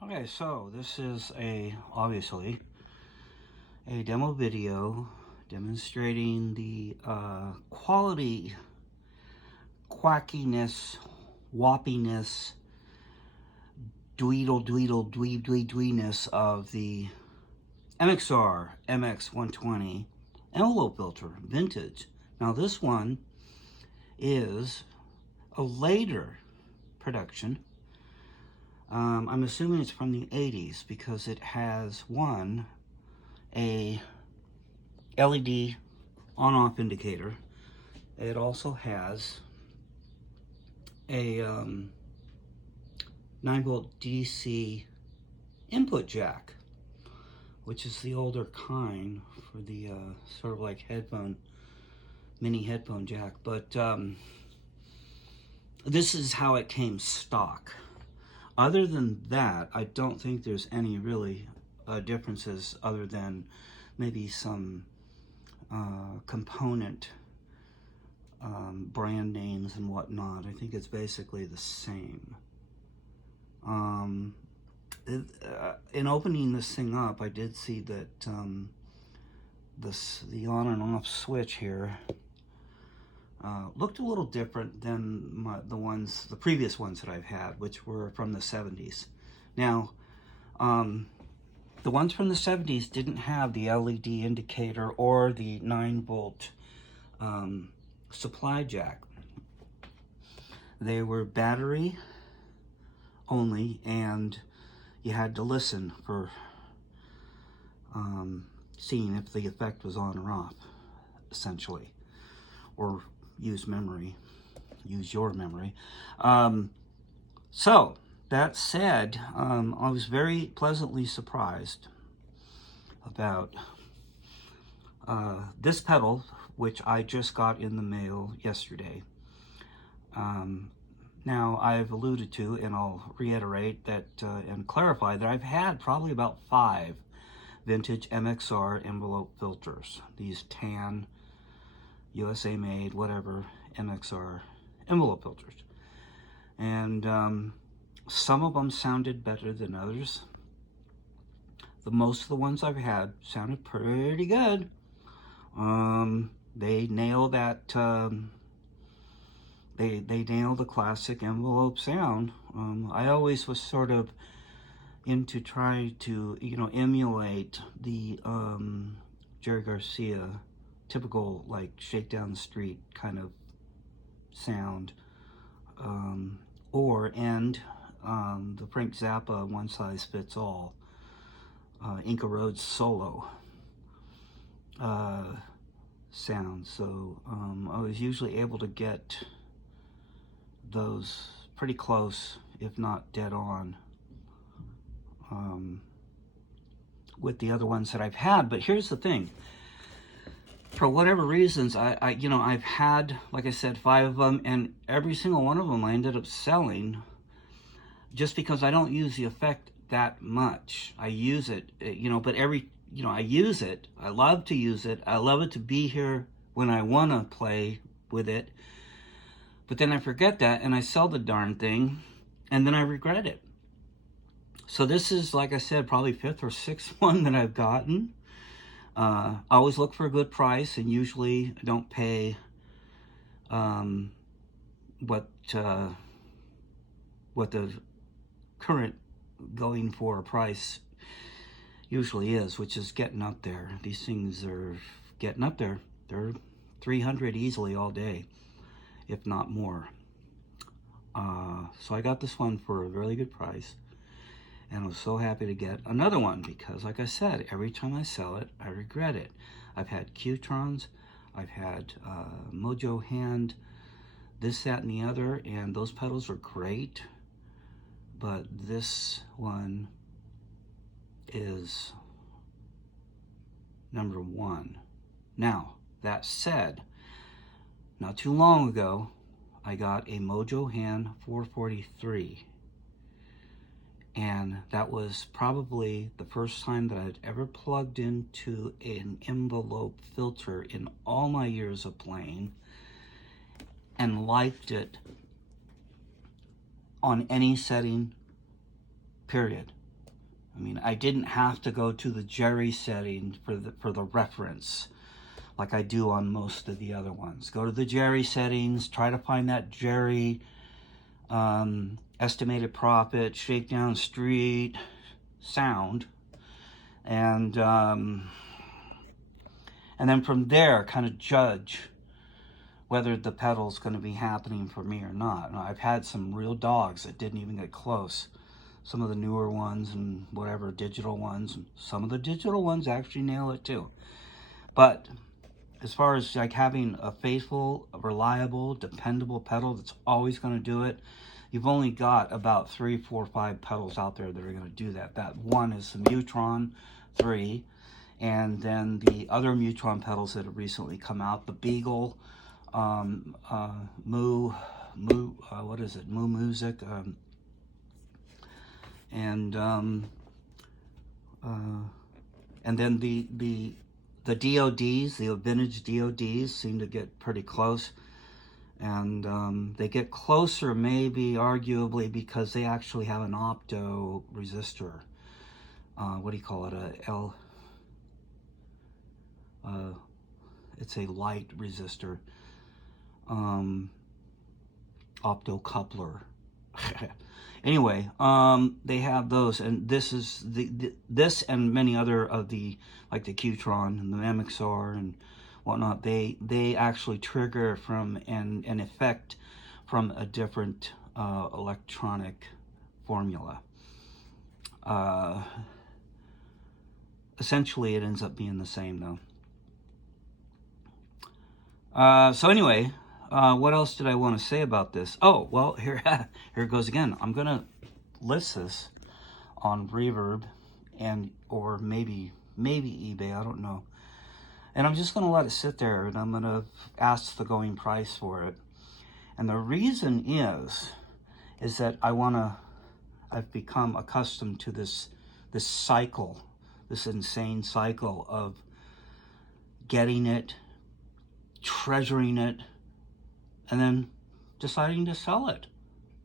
Okay, so this is obviously a demo video demonstrating the quality, quackiness, whoppiness, dweedle-dweedle-dweeb-dweeb-dweeness of the MXR MX120 envelope filter, vintage. Now this one is a later production. I'm assuming it's from the 80s because it has a LED on-off indicator. It also has a 9-volt DC input jack, which is the older kind for the sort of like mini headphone jack. But this is how it came stock. Other than that, I don't think there's any really differences other than maybe some component brand names and whatnot. I think it's basically the same. In opening this thing up, I did see that the on and off switch here looked a little different than the previous ones that I've had, which were from the 70s. Now, the ones from the 70s didn't have the LED indicator or the 9-volt supply jack. They were battery only, and you had to listen for seeing if the effect was on or off, essentially, or use your memory. So that said, I was very pleasantly surprised about this pedal, which I just got in the mail yesterday. Now, I've alluded to, and I'll reiterate that and clarify that I've had probably about 5 vintage MXR envelope filters. These tan, USA made, whatever, MXR envelope filters. And some of them sounded better than others. Most of the ones I've had sounded pretty good. They nail that, they nail the classic envelope sound. I always was sort of into trying to, emulate the Jerry Garcia typical, like, shake down the street kind of sound, the Frank Zappa one size fits all, Inca Road solo sound. So I was usually able to get those pretty close, if not dead on, with the other ones that I've had. But here's the thing. For whatever reasons, I've had, like I said, 5 of them, and every single one of them I ended up selling just because I don't use the effect that much. I use it, but I use it. I love to use it. I love it to be here when I want to play with it. But then I forget that, and I sell the darn thing, and then I regret it. So this is, like I said, probably 5th or 6th one that I've gotten. I always look for a good price, and usually I don't pay what the current going for price usually is, which is getting up there. These things are getting up there. They're $300 easily all day, if not more. So I got this one for a really good price, and I was so happy to get another one because, like I said, every time I sell it, I regret it. I've had Q-Trons, I've had Mojo Hand, this, that, and the other, and those pedals are great, but this one is number 1. Now, that said, not too long ago, I got a Mojo Hand 443. And that was probably the first time that I'd ever plugged into an envelope filter in all my years of playing and liked it on any setting, period. I mean, I didn't have to go to the Jerry setting for the reference like I do on most of the other ones. Go to the Jerry settings, try to find that Jerry estimated profit, shakedown street sound, and then from there kind of judge whether the pedal's going to be happening for me or not. And I've had some real dogs that didn't even get close. Some of the newer ones and whatever, digital ones. Some of the digital ones actually nail it too. But as far as like having a faithful, reliable, dependable pedal that's always going to do it, you've only got about 3, 4, 5 pedals out there that are going to do that. That one is the Mutron 3, and then the other Mutron pedals that have recently come out, the Beagle, Moo Music, and then the DODs, the vintage DODs seem to get pretty close, and they get closer maybe arguably because they actually have an opto resistor. What do you call it? It's a light resistor, opto coupler. Anyway, they have those, and this is this and many other of the, like the Qtron and the MXR and whatnot. They actually trigger from an effect from a different electronic formula. Essentially, it ends up being the same though. So anyway. What else did I want to say about this? Oh, well, here it goes again. I'm going to list this on Reverb or maybe eBay, I don't know. And I'm just going to let it sit there, and I'm going to ask the going price for it. And the reason is that I've become accustomed to this cycle, this insane cycle of getting it, treasuring it, and then deciding to sell it.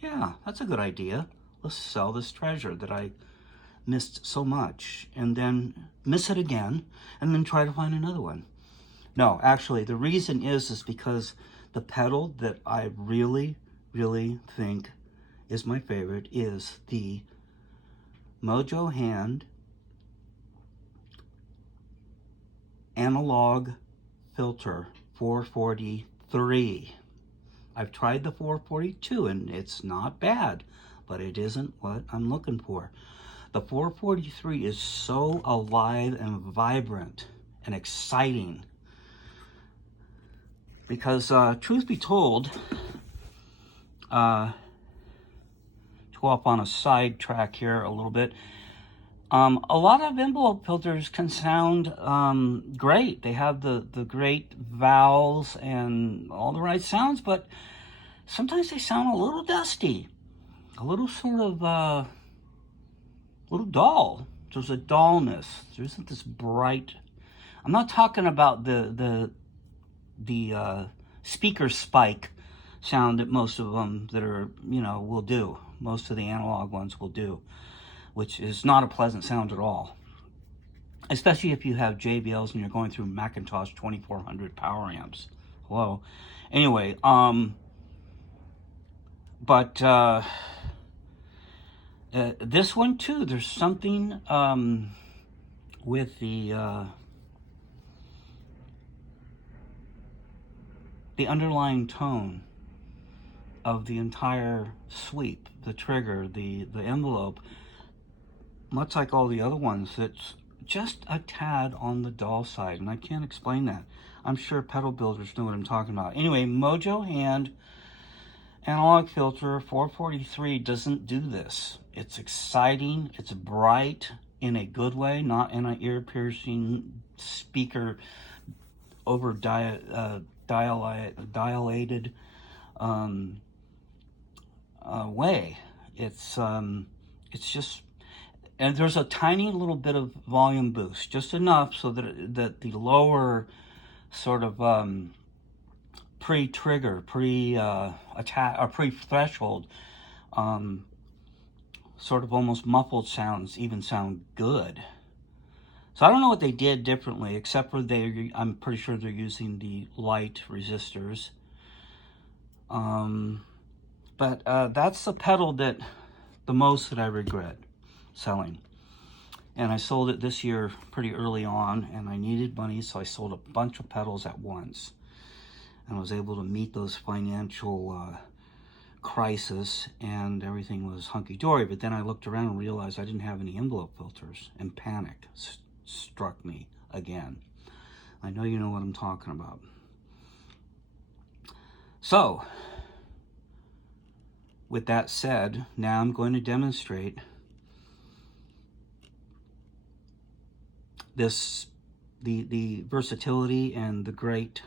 Yeah, that's a good idea. Let's sell this treasure that I missed so much, and then miss it again, and then try to find another one. No, actually, the reason is because the pedal that I really, really think is my favorite is the Mojo Hand Analog Filter 443. I've tried the 442 and it's not bad, but it isn't what I'm looking for. The 443 is so alive and vibrant and exciting because, truth be told, to go off on a side track here a little bit, a lot of envelope filters can sound great. They have the great vowels and all the right sounds, but sometimes they sound a little dusty, a little sort of little dull. There's a dullness. There isn't this bright. I'm not talking about the speaker spike sound that most of them that are, will do. Most of the analog ones will do, which is not a pleasant sound at all. Especially if you have JBLs and you're going through Macintosh 2400 power amps. Hello. Anyway, but this one too, there's something with the underlying tone of the entire sweep, the trigger, the envelope, much like all the other ones, it's just a tad on the dull side, and I can't explain that. I'm sure pedal builders know what I'm talking about. Anyway, Mojo Hand Analog Filter 443 doesn't do this. It's exciting, it's bright in a good way, not in an ear-piercing speaker over dilated way. It's just, and there's a tiny little bit of volume boost, just enough so that the lower sort of pre-trigger, pre-attack, or pre-threshold sort of almost muffled sounds even sound good. So I don't know what they did differently, except for I'm pretty sure they're using the light resistors. But that's the pedal that the most that I regret selling. And I sold it this year pretty early on, and I needed money, so I sold a bunch of pedals at once. And I was able to meet those financial crisis, and everything was hunky-dory. But then I looked around and realized I didn't have any envelope filters, and panic struck me again. I know you know what I'm talking about. So, with that said, now I'm going to demonstrate the versatility and the greatness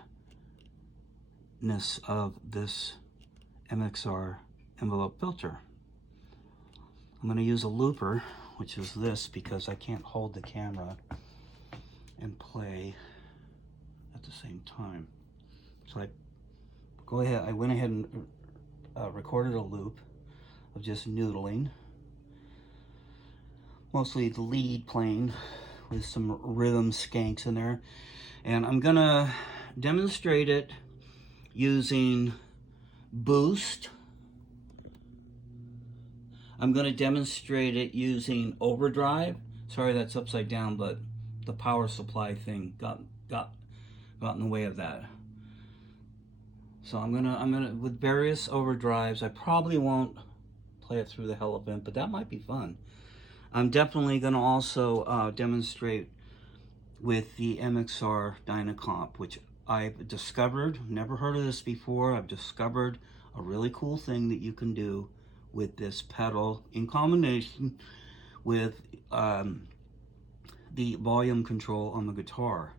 of this MXR envelope filter. I'm going to use a looper, which is this, because I can't hold the camera and play at the same time. So I went ahead and recorded a loop of just noodling, mostly the lead playing with some rhythm skanks in there. And I'm gonna demonstrate it using boost. I'm gonna demonstrate it using overdrive. Sorry, that's upside down, but the power supply thing got in the way of that. So I'm gonna with various overdrives. I probably won't play it through the hell event, but that might be fun. I'm definitely gonna also demonstrate with the MXR Dynacomp, which I've discovered, never heard of this before. I've discovered a really cool thing that you can do with this pedal in combination with the volume control on the guitar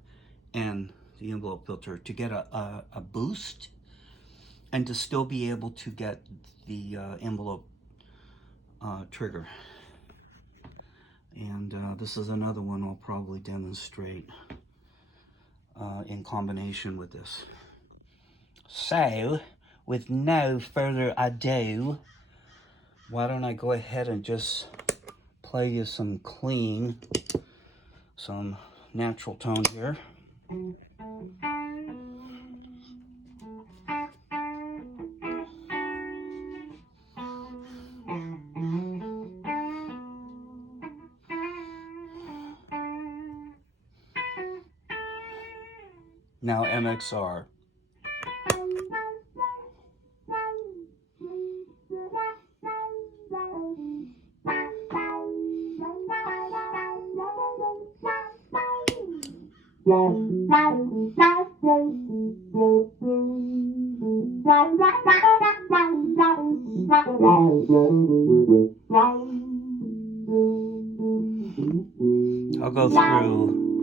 and the envelope filter to get a boost and to still be able to get the envelope trigger. And this is another one I'll probably demonstrate in combination with this. So, with no further ado, why don't I go ahead and just play you some natural tone here. Now MXR.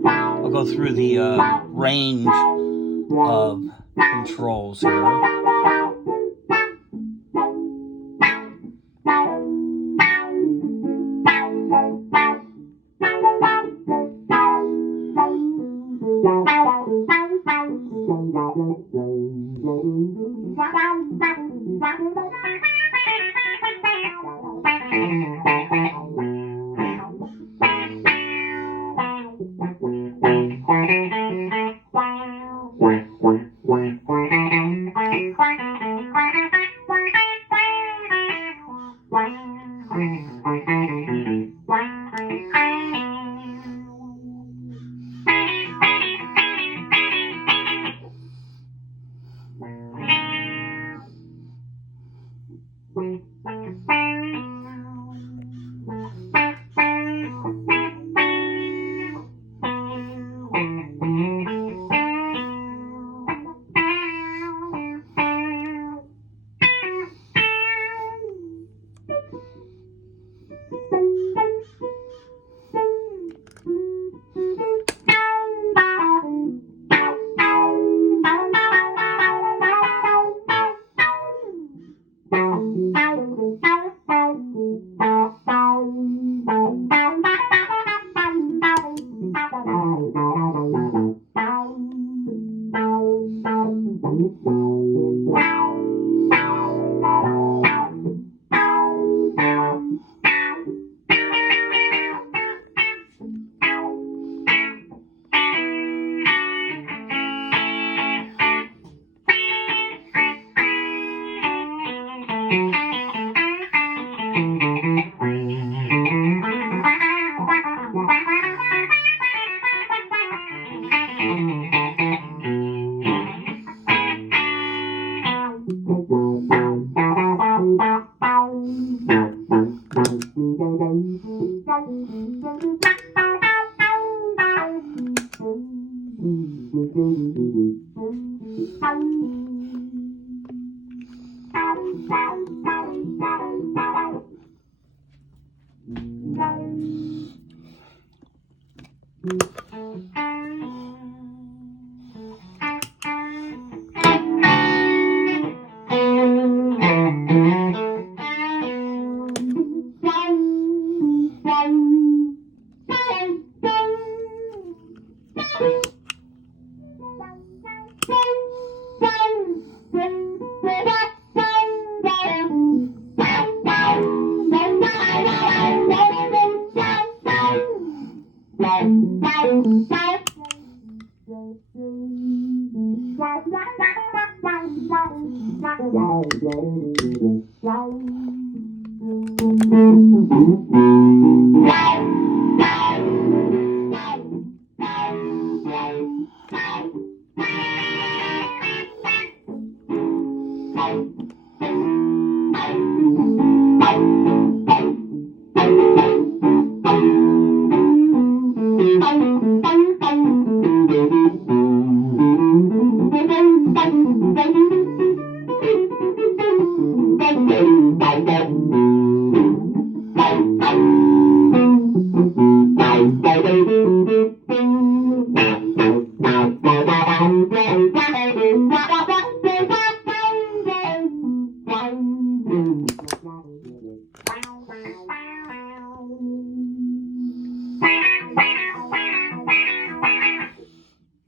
I'll go through the range of controls here.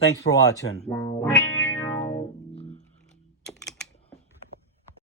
Thanks for watching.